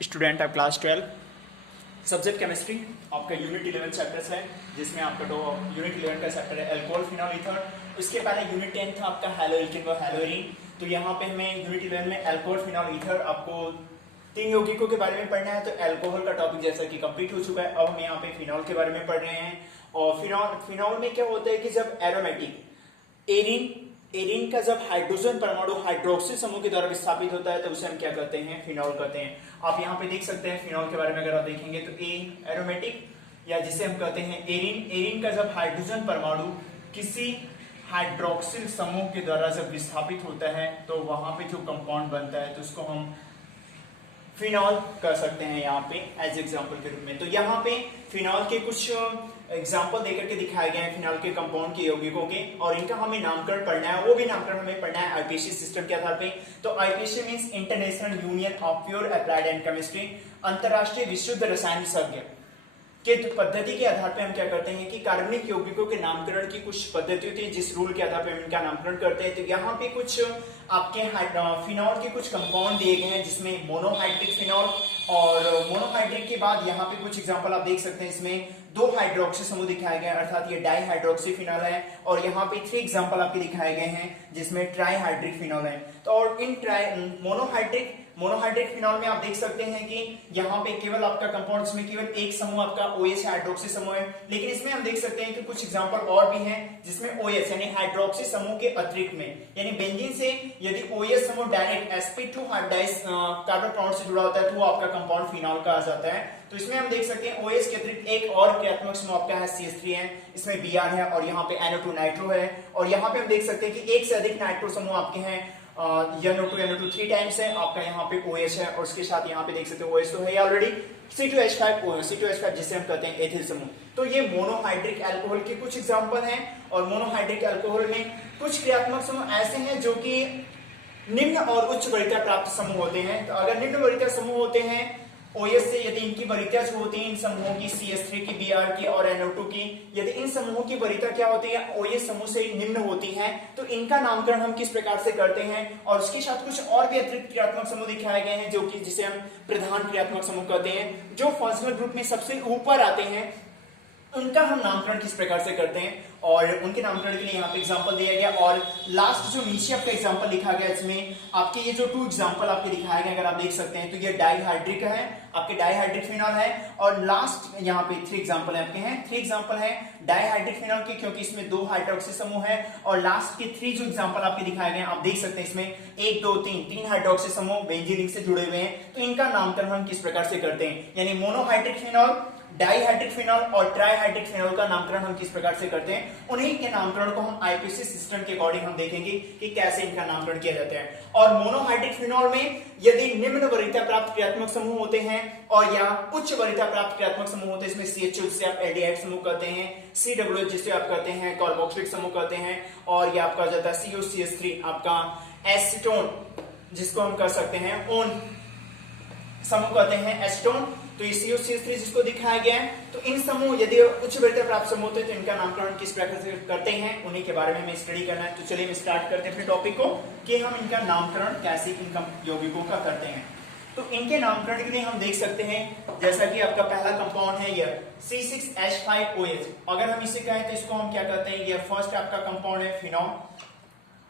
Student of class 12 subject chemistry. आपका unit 11 chapters है, जिसमें आपका यूनिट 11 का चैप्टर है अल्कोहल फिनॉल ईथर। उसके पहले यूनिट 10 था आपका हैलोइल्किन व हैलोइरीन। तो यहाँ पे हमें यूनिट 11 में अल्कोहल फिनॉल ईथर आपको 3 यौगिकों के बारे में पढ़ना है। तो अल्कोहल का टॉपिक जैसा कि कंप्लीट हो चुका है। अब हम यहाँ पे फिनॉल के बारे में पढ़ रहे हैं। और फिनॉल में क्या होता है कि जब एरोमेटिक एरीन का जब हाइड्रोजन परमाणु हाइड्रोक्सिल समूह के द्वारा विस्थापित होता है तो उसे हम क्या कहते हैं, फिनॉल कहते हैं। आप यहाँ पे देख सकते हैं फिनॉल के बारे में अगर आप देखेंगे तो एरोमेटिक या जिसे हम कहते हैं एरीन का जब हाइड्रोजन परमाणु किसी हाइड्रोक्सिल समूह के द्वारा जब विस्थापित होता है तो वहां पे जो कंपाउंड बनता है तो उसको हम फिनॉल कर सकते हैं यहाँ पे एज एग्जाम्पल के रूप में। तो यहाँ पे फिनॉल के कुछ एग्जाम्पल देकर के दिखाए गए हैं फिनॉल के कंपाउंड के यौगिकों के, और इनका हमें नामकरण पढ़ना है। वो भी नामकरण हमें पढ़ना है आईपीसी सिस्टम के आधार पे। तो IPC means international union of pure applied and chemistry, अंतरराष्ट्रीय विशुद्ध रसायन विशेषज्ञ के पद्धति के आधार पे हम क्या करते हैं कि कार्बनिक यौगिकों के नामकरण की कुछ पद्धति होती है, जिस रूल के आधार पे हम इनका नामकरण करते हैं। तो यहाँ पे कुछ आपके फिनॉल के कुछ कंपाउंड दिए गए हैं, जिसमें मोनोहाइड्रिक फिनॉल, और मोनोहाइड्रिक के बाद यहाँ पे कुछ एग्जांपल आप देख सकते हैं। इसमें 2 हाइड्रोक्सी समूह दिखाए गए हैं, अर्थात ये डाई हाइड्रोक्सी फिनॉल है। और यहाँ पे 3 एग्जांपल आपके दिखाए गए हैं जिसमें ट्राई हाइड्रिक फिनॉल है। तो और इन मोनोहाइड्रिक फिनॉल में आप देख सकते हैं कि यहाँ पे केवल आपका कंपाउंड इसमें केवल एक समूह आपका OH हाइड्रोक्सी समूह है। लेकिन इसमें हम देख सकते हैं कि कुछ एग्जांपल और भी हैं जिसमें OH यानी हाइड्रोक्सी समूह के अतिरिक्त में, यानी बेंजीन से यदि OH समूह डायरेक्ट sp2 हाइब्रिडाइज कार्बन परमाणु से जुड़ा होता है तो वो आपका कंपाउंड फिनॉल कहा जाता है। तो इसमें हम देख सकते हैं OH के अतिरिक्त एक और क्रियात्मक समूह आपका है CH3 है, इसमें Br है, और यहाँ पे NO2 नाइट्रो है। और यहाँ पे हम देख सकते हैं कि एक से अधिक नाइट्रो समूह आपके हैं, NO2 3 टाइम्स है आपका, यहाँ पे OH है, और उसके साथ यहाँ पे देख सकते हैं OH तो है ऑलरेडी, C2H5 जिसे हम कहते हैं एथिल समूह। तो ये मोनोहाइड्रिक अल्कोहल के कुछ एग्जांपल हैं। और मोनोहाइड्रिक अल्कोहल में कुछ क्रियात्मक समूह ऐसे हैं जो कि निम्न और उच्च वरीयता प्राप्त समूह होते हैं। तो अगर निम्न वरीयता समूह होते हैं OH से, यदि इनकी वरीयता जो होती है इन समूहों की CH3 की, Br की और NO2 की, यदि इन समूहों की वरीयता क्या होती है OH समूह से निम्न होती है तो इनका नामकरण हम किस प्रकार से करते हैं। और उसके साथ कुछ और भी अतिरिक्त क्रियात्मक समूह दिखाए गए हैं जो कि जिसे हम प्रधान क्रियात्मक समूह कहते हैं, जो फंक्शनल ग्रुप में सबसे ऊपर आते हैं, उनका हम नामकरण किस प्रकार से करते हैं। और उनके नामकरण के लिए यहाँ पे एग्जांपल दिया गया। और लास्ट जो नीचे आपका एग्जांपल लिखा गया, इसमें आपके ये जो 2 एग्जांपल आपके दिखाए गए अगर आप देख सकते हैं तो ये डाईहाइड्रिक है, आपके डाईहाइड्रिक फिनॉल है। और लास्ट यहाँ पे 3 एग्जांपल आपके हैं, 3 एग्जांपल है डाईहाइड्रिक फिनॉल के, क्योंकि इसमें 2 हाइड्रोक्सी समूह है। और लास्ट के 3 जो एग्जांपल आपके दिखाए गए आप देख सकते हैं इसमें 1 2 3 हाइड्रोक्सी समूह बेंजीन रिंग से जुड़े हुए हैं। तो इनका नामकरण हम किस प्रकार से करते हैं, यानी मोनोहाइड्रिक फिनॉल, डाईहाइड्रिक फिनॉल और ट्राईहाइड्रिक फिनॉल का नामकरण हम किस प्रकार से करते हैं। उन्हीं के नामकरण को हम आईपीसी सिस्टम के अकॉर्डिंग हम देखेंगे कि कैसे इनका नामकरण किया जाता है। और मोनोहाइड्रिक फिनॉल में यदि निम्न वरीयता प्राप्त क्रियात्मक समूह होते हैं और या उच्च वरीयता प्राप्त क्रियात्मक समूह होते हैं, इसमें CH2 जिसे आप एल्डिहाइड समूह कहते हैं, COOH जिसे आप कहते हैं कार्बोक्सिलिक समूह कहते हैं, और ये आपका जाता है COCH3 आपका एसीटोन जिसको हम कह सकते हैं ओन समूह कहते हैं एसीटोन। तो ये COCH3 जिसको दिखाया गया है। तो इन समूह यदि उच्च वरीयता प्राप्त समूह होते हैं तो इनका नामकरण किस प्रकार से करते हैं, उन्हीं के बारे में हमें स्टडी करना है। तो चलिए हम स्टार्ट करते हैं अपने टॉपिक को कि हम इनका नामकरण कैसे इन यौगिकों का करते हैं। तो इनके नामकरण के लिए हम देख सकते हैं, जैसा कि आपका पहला कंपाउंड है ये C6H5OH। अगर हम इसे कहें तो इसको हम क्या कहते हैं, ये फर्स्ट आपका कंपाउंड है फिनॉल,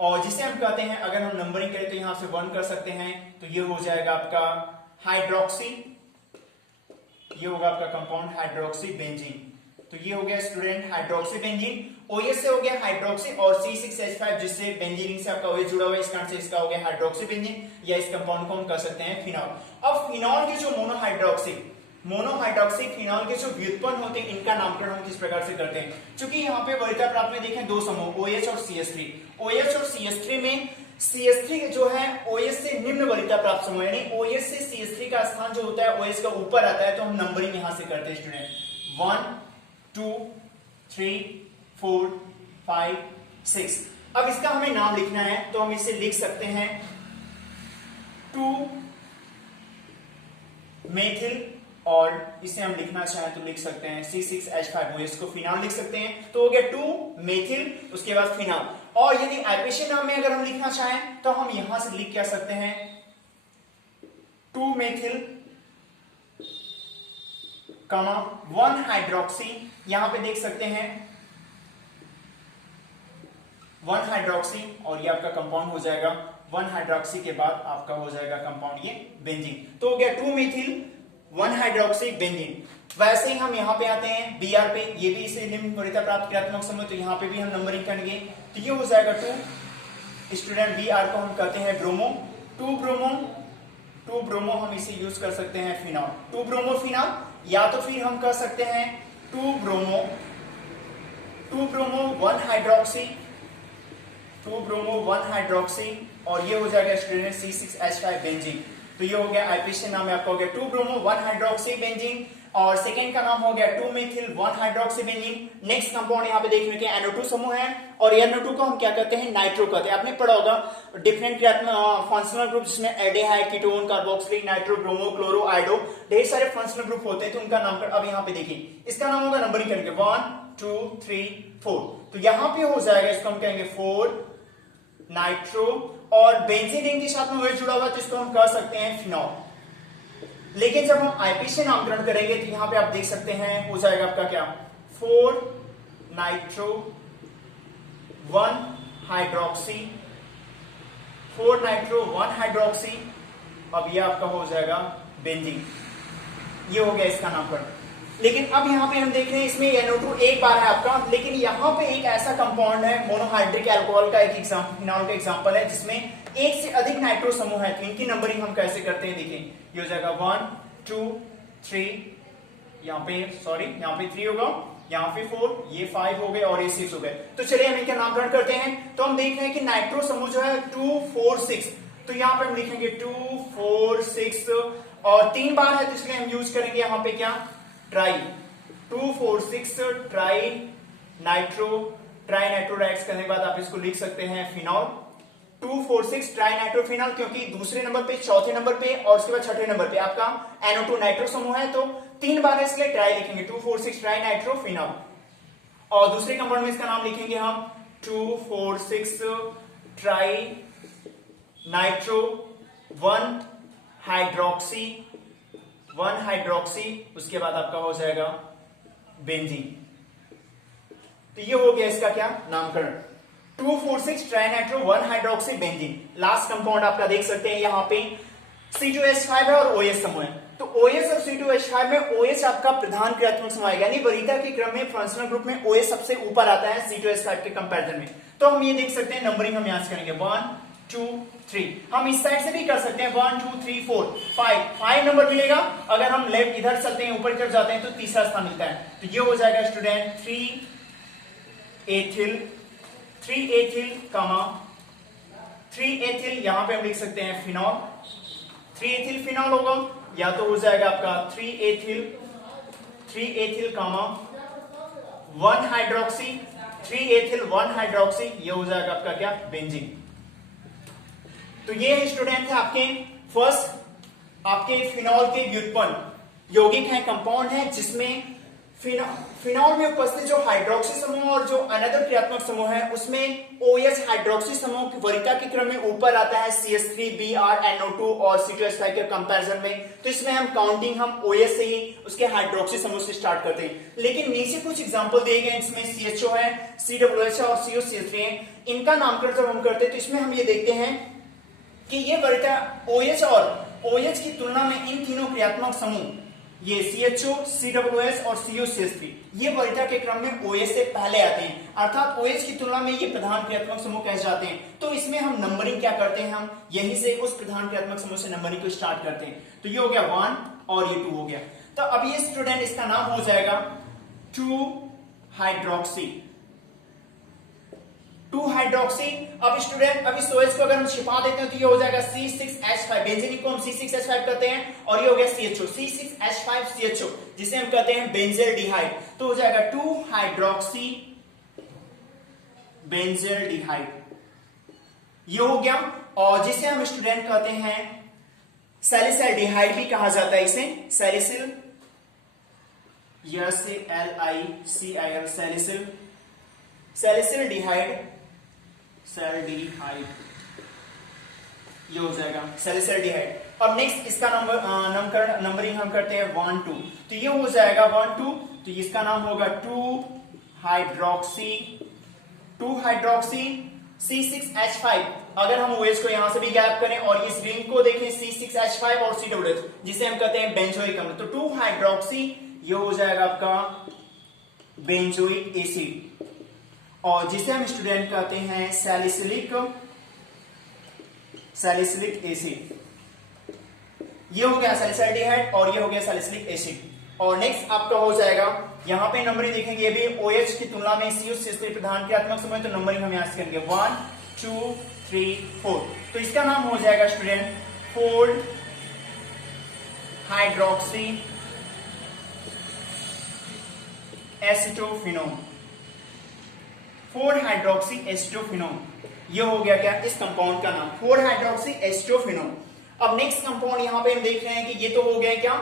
और जिसे हम कहते हैं अगर हम नंबरिंग करें तो यहाँ से 1 कर सकते हैं, तो ये हो जाएगा आपका हाइड्रोक्सी, ये होगा आपका कंपाउंड हाइड्रोक्सी बेंजीन। तो ये हो गया स्टूडेंट हाइड्रोक्सी बेंजीन। OH से हो गया हाइड्रोक्सी, और C6H5 जिससे बेंजीन रिंग से आपका OH जुड़ा हुआ है, इस कारण से इसका हो गया हाइड्रोक्सी बेंजीन, या इस कंपाउंड को हम कह सकते हैं फिनॉल। अब फिनॉल के जो मोनोहाइड्रोक्सी फिनॉल के जो व्युत्पन्न होते हैं इनका नामकरण हम किस प्रकार से करते हैं। क्योंकि यहाँ पे वरीयता प्राप्त में देखें 2 समूह OH और CH3, OH और CH3 में CH3 जो है OH से निम्न वरीयता प्राप्त समूह, यानी OH से CH3 का स्थान जो होता है OH का ऊपर आता है, तो हम नंबरिंग यहां से करते हैं स्टूडेंट 1 2 3 4 5 6। अब इसका हमें नाम लिखना है तो हम इसे लिख सकते हैं 2 मेथिल, और इसे हम लिखना चाहें तो लिख सकते हैं C6H5OH को फिनॉल लिख सकते हैं। तो हो गया 2 मेथिल, उसके बाद फिनॉल। और यदि आईपीसी नाम में अगर हम लिखना चाहें तो हम यहां से लिख क्या सकते हैं 2 मेथिल कमा 1 हाइड्रोक्सी, यहां पे देख सकते हैं 1 हाइड्रोक्सी, और ये आपका कंपाउंड हो जाएगा 1 हाइड्रोक्सी के बाद आपका हो जाएगा कंपाउंड ये बेंजीन। तो हो गया 2 मिथिल 1 हाइड्रोक्सी बेंजीन। वैसे ही हम यहाँ पे आते हैं Br पे, ये भी इसे निम्न वरीयता प्राप्त क्रियात्मक समूह, तो यहाँ पे भी हम नंबरिंग करेंगे। तो ये हो जाएगा 2 स्टूडेंट, Br को हम कहते हैं ब्रोमो, 2 ब्रोमो हम इसे यूज कर सकते हैं फिनॉल, 2 ब्रोमो फिनॉल, या तो फिर हम कर सकते हैं 2 ब्रोमो 1 हाइड्रोक्सी, 2 ब्रोमो 1 हाइड्रोक्सी, और ये हो जाएगा स्टूडेंट C6H5 बेंजीन। तो ये हो गया आईपीसी नाम है आपका, हो गया 2 ब्रोमो 1 हाइड्रोक्सी बेंजीन, और सेकेंड का नाम हो गया 2 Mithil 1 hydroxy benzene. Next compound यहाँ पे देखने के NO2 समूह है, और NO2 को हम क्या कहते हैं, नाइट्रो कहते हैं। आपने पढ़ा होगा डिफरेंट फंक्शनल ग्रुप जिसमें aldehyde, ketone, carboxylic, nitro, bromo, chloro, iodo, ढेर सारे फंक्शनल ग्रुप होते हैं, तो उनका नाम कर। अब यहाँ पे देखिए इसका नाम होगा, नंबरिंग करेंगे 1 2 3 4, तो यहाँ पे हो जाएगा, इसको हम कहेंगे 4 नाइट्रो, और बेंजीन रिंग के साथ में वही जुड़ा हुआ, तो इसको हम कह सकते हैं फिनॉल। लेकिन जब हम आईपीसी नामकरण करेंगे तो यहां पे आप देख सकते हैं हो जाएगा आपका क्या, 4 नाइट्रो 1 हाइड्रोक्सी, 4 नाइट्रो 1 हाइड्रोक्सी, अब ये आपका हो जाएगा बेंजीन। ये हो गया इसका नामकरण। लेकिन अब यहां पे हम देख रहे हैं इसमें NO2 एक बार है आपका, लेकिन यहां पे एक ऐसा कंपाउंड है मोनोहाइड्रिक अल्कोहल का एक एग्जांपल, फिनॉल का एग्जांपल है, जिसमें एक से अधिक नाइट्रो समूह है। तो इनकी नंबरिंग हम कैसे करते हैं, देखिए ये हो जाएगा 1 2 3, यहाँ पे 3 होगा, यहाँ पे 4, ये 5 हो गए, और ये 6 हो गए। तो चलिए हम इनका नामकरण करते हैं। तो हम देख रहे हैं कि नाइट्रो समूह जो है 2 4 6, तो यहाँ पे हम लिखेंगे 2 4 6, और 3 बार है तो इसलिए हम यूज करेंगे यहाँ पे क्या, ट्राई, 2 4 6 ट्राई नाइट्रो, ट्राई नाइट्रोडाइक्स करने के बाद आप इसको लिख सकते हैं फिनॉल, 2 4 6 ट्राई नाइट्रोफिनॉल, क्योंकि दूसरे नंबर पे, चौथे नंबर पे और उसके बाद छठे नंबर पे आपका NO2 नाइट्रो समूह है, तो 3 बार है इसलिए ट्राई लिखेंगे, 2 4 6 ट्राई नाइट्रोफिनॉल। और दूसरे कंपाउंड में इसका नाम लिखेंगे हम 2 4 6 ट्राई नाइट्रो 1 हाइड्रोक्सी, 1 हाइड्रोक्सी, उसके बाद आपका हो जाएगा बेंजीन। तो ये हो गया इसका क्या, नामकरण, 2 4 6 ट्राइनाइट्रो 1 हाइड्रोक्सी बेंजीन। लास्ट कंपाउंड आपका देख सकते हैं यहाँ पे C2H5 है और OH समूह है। तो OH और C2H5 में OH आपका प्रधान क्रियात्मक समूह है, यानी वरीयता के क्रम में फंक्शनल ग्रुप में OH सबसे ऊपर आता है C2H5 के कंपैरिजन में। तो हम ये देख सकते हैं, नंबरिंग हम यहां से करेंगे 1 2 3, हम इस साइड से भी कर सकते हैं 1 2 3 4 5 नंबर मिलेगा। अगर हम लेफ्ट इधर चलते हैं, ऊपर की तरफ जाते हैं तो तीसरा स्थान मिलता है। तो ये हो जाएगा स्टूडेंट 3 एथिल कमा 3 एथिल, यहां पे हम लिख सकते हैं फिनॉल, 3 एथिल फिनॉल होगा, या तो हो जाएगा आपका 3 एथिल कमा 1 हाइड्रोक्सी, 3 एथिल 1 हाइड्रोक्सी, ये हो जाएगा आपका क्या, बेंजीन। तो ये स्टूडेंट है आपके फर्स्ट आपके फिनॉल के व्युत्पन्न यौगिक है, कंपाउंड है, जिसमें फिनॉल में उपस्थित जो हाइड्रोक्सी समूह और जो अनदर क्रियात्मक समूह है उसमें OH हाइड्रोक्सी समूह की वरीयता के क्रम में ऊपर आता है CH3 Br NO2 और C2H5 के कंपैरिजन में। तो इसमें हम काउंटिंग हम OH से ही उसके हाइड्रोक्सी समूह से स्टार्ट करते हैं। लेकिन नीचे कुछ एग्जांपल दिए गए जिसमें CHO है, COOH और COCH3 है, इनका नामकरण जब हम करते हैं तो इसमें हम ये देखते हैं कि ये वरीयता OH और OH की तुलना में इन तीनों क्रियात्मक समूह ये CHO, COOH और COCH3 ये वरीयता के क्रम में OH से पहले आते हैं, अर्थात OH की तुलना में ये प्रधान क्रियात्मक समूह कहे जाते हैं। तो इसमें हम नंबरिंग क्या करते हैं, हम यहीं से उस प्रधान क्रियात्मक समूह से नंबरिंग को स्टार्ट करते हैं। तो ये हो गया 1 और ये 2 हो गया। तो अब ये स्टूडेंट इसका नाम हो जाएगा 2 हाइड्रोक्सी। अब स्टूडेंट अब इस OH को अगर हम छिपा देते हैं तो ये हो जाएगा C6H5, बेंजीन को हम C6H5 कहते हैं, और ये हो गया CHO, C6H5 CHO, जिसे हम कहते हैं बेंजेल्डिहाइड। तो हो जाएगा 2 हाइड्रोक्सी बेंजेल्डिहाइड, ये हो गया। और जिसे हम स्टूडेंट कहते हैं सैलिसिल्डिहाइड भी कहा जाता है, इसे सैलिसिल, SALICIL सैलिसिल्डिहाइड, ये हो जाएगा सैलिसिल्डिहाइड। अब नेक्स्ट इसका नंबरिंग हम करते हैं 1 2, तो ये हो जाएगा 1 2, तो इसका नाम होगा 2 हाइड्रोक्सी C6H5। अगर हम OH को यहां से भी गैप करें और इस रिंग को देखें C6H5 और COOH, जिसे हम कहते हैं बेंजोइक अम्ल, तो 2 हाइड्रोक्सी ये हो जाएगा आपका बेंजोइक एसिड, और जिसे हम स्टूडेंट कहते हैं सैलिसिलिक एसिड। ये हो गया सैलिसाइल्डिहाइड और ये हो गया सैलिसिलिक एसिड। और नेक्स्ट आपका हो जाएगा, यहां पे नंबरिंग देखेंगे, ये भी OH की तुलना में CO प्रधान क्रियात्मक समूह, तो नंबरिंग हम यहां से करेंगे 1 2 3 4, तो इसका नाम हो जाएगा student 4 hydroxy acetophenone. 4 hydroxy acetophenone, ये हो गया क्या इस कंपाउंड का नाम, 4 हाइड्रोक्सी एसिटोफिनोन। अब नेक्स्ट कंपाउंड यहां पे हम देख रहे हैं कि ये तो हो गया क्या,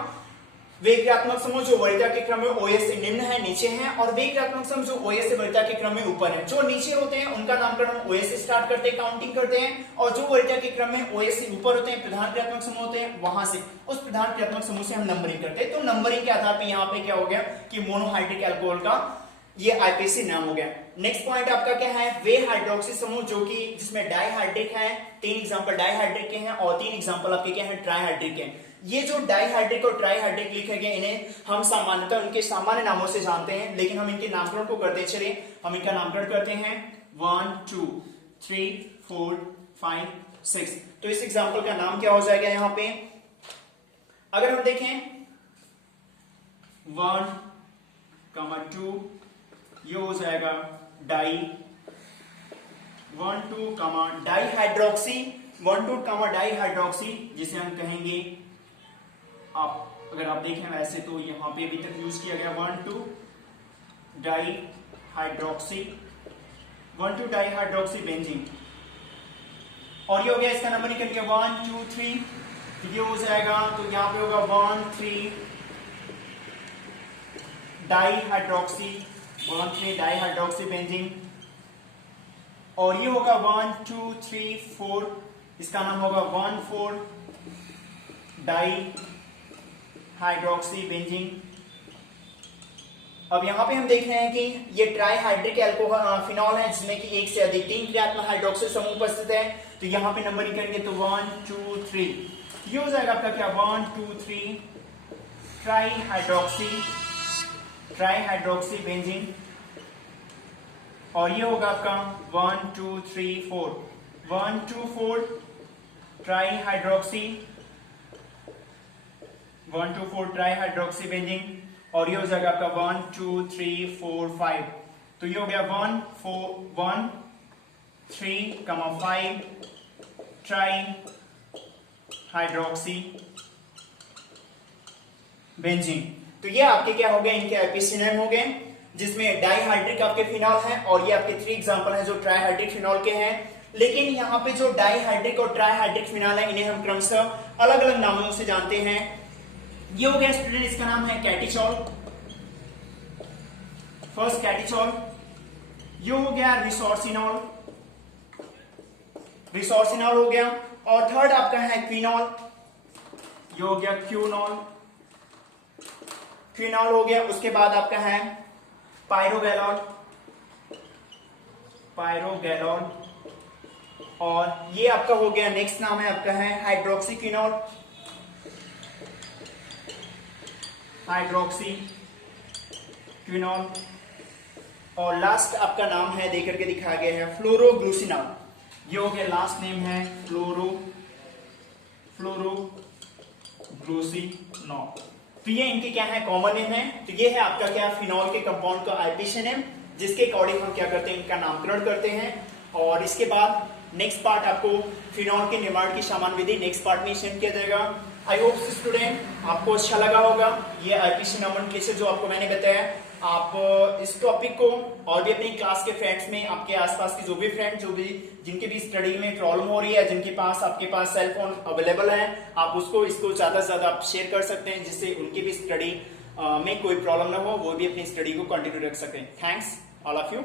वे क्रियात्मक समूह जो वरीयता के क्रम में OH से निम्न है, नीचे हैं, और वे क्रियात्मक समूह जो OH से वरीयता के क्रम में ऊपर है। जो नीचे होते हैं उनका नामकरण हम OH से स्टार्ट करते हैं, काउंटिंग करते हैं, और जो वरीयता के क्रम में OH से ऊपर होते हैं, प्रधान क्रियात्मक समूह होते हैं, वहां से उस प्रधान क्रियात्मक समूह से हम नंबरिंग करते हैं। तो नंबरिंग के आधार पर यहाँ पे क्या हो गया कि मोनोहाइड्रिक अल्कोहल का ये IPC नाम हो गया। नेक्स्ट पॉइंट आपका क्या है, वे हाइड्रोक्सी समूह जो कि जिसमें डाइहाइड्रिक है, 3 एग्जांपल डाइहाइड्रिक के हैं और 3 एग्जांपल आपके क्या हैं ट्राइहाइड्रिक के हैं। ये जो डाइहाइड्रिक और ट्राइहाइड्रिक लिखे गए, इन्हें हम सामान्यतः उनके सामान्य नामों से जानते हैं, लेकिन हम इनके नामकरण को करते हैं। चलिए हम इनका नामकरण करते हैं 1 2 3 4 5 6। तो इस एग्जांपल का नाम क्या हो जाएगा यहाँ पे, अगर हम देखें 1 2, ये हो जाएगा डाई 1 2 डाइहाइड्रोक्सी 1 2 डाइहाइड्रोक्सी, जिसे हम कहेंगे, आप अगर आप देखें वैसे तो यहां पे अभी तक यूज किया गया 1 2 डाइहाइड्रोक्सी बेंजीन, और ये हो गया इसका नंबर निकल गया 1 2 3, ये हो जाएगा, तो यहां पे होगा 1 3 डाइहाइड्रोक्सी बेंजीन, और ये होगा 1 2 3 4, इसका नाम होगा 1 4 डाइहाइड्रोक्सी बेंजीन। अब यहां पे हम देख रहे हैं कि ये ट्राइहाइड्रिक अल्कोहल फिनॉल है, जिसमें कि एक से अधिक 3 क्रियात्मक हाइड्रोक्सिल समूह उपस्थित है। तो यहां पे नंबरिंग करेंगे तो 1 2 3, ये हो जाएगा आपका क्या 1 2 3 ट्राइहाइड्रोक्सी बेंजीन, और ये होगा आपका 1 2 3 4 1 2 4 ट्राइहाइड्रोक्सी बेंजीन, और ये हो जाएगा आपका 1 2 3 4 5, तो ये हो गया 1 3 5 ट्राइहाइड्रोक्सी बेंजीन। तो ये आपके क्या हो गए, इनके IPC नेम हो गए, जिसमें डाइहाइड्रिक आपके फिनॉल है, और ये आपके 3 एग्जांपल हैं जो ट्राइहाइड्रिक फिनॉल के हैं। लेकिन यहाँ पे जो डाइहाइड्रिक और ट्राइहाइड्रिक फिनॉल है, इन्हें हम क्रमशः अलग अलग नामों से जानते हैं। ये हो गया स्टूडेंट, इसका नाम है कैटिचॉल, फर्स्ट कैटिचॉल। ये हो गया रिसोर्सिनॉल हो गया, और थर्ड आपका है क्विनॉल, ये हो गया क्विनॉल हो गया। उसके बाद आपका है पायरोगैलॉल, और ये आपका हो गया, नेक्स्ट नाम है आपका है हाइड्रोक्सीक्विनॉल, और लास्ट आपका नाम है देकर के दिखाया गया है फ्लोरोग्लूसिनॉल, ये हो गया लास्ट नेम है फ्लोरोग्लूसिनॉल। तो ये इनके क्या है कॉमन नेम है। तो ये है आपका क्या फिनॉल के कंपाउंड का IPC नेम, जिसके अकॉर्डिंग हम क्या करते हैं, इनका नामकरण करते हैं। और इसके बाद नेक्स्ट पार्ट आपको फिनॉल के निर्माण की सामान्य विधि नेक्स्ट पार्ट में शेयर किया जाएगा। आई होप स्टूडेंट आपको अच्छा लगा होगा ये IPC नोमेनक्लेचर जो आपको मैंने बताया। आप इस टॉपिक को और भी अपनी क्लास के फ्रेंड्स में, आपके आसपास के जो भी फ्रेंड जिनके भी स्टडी में प्रॉब्लम हो रही है, जिनके पास आपके पास सेल फोन अवेलेबल है, आप इसको ज्यादा से ज्यादा आप शेयर कर सकते हैं, जिससे उनकी भी स्टडी में कोई प्रॉब्लम ना हो, वो भी अपनी स्टडी को कंटिन्यू रख सकें। Thanks all of you.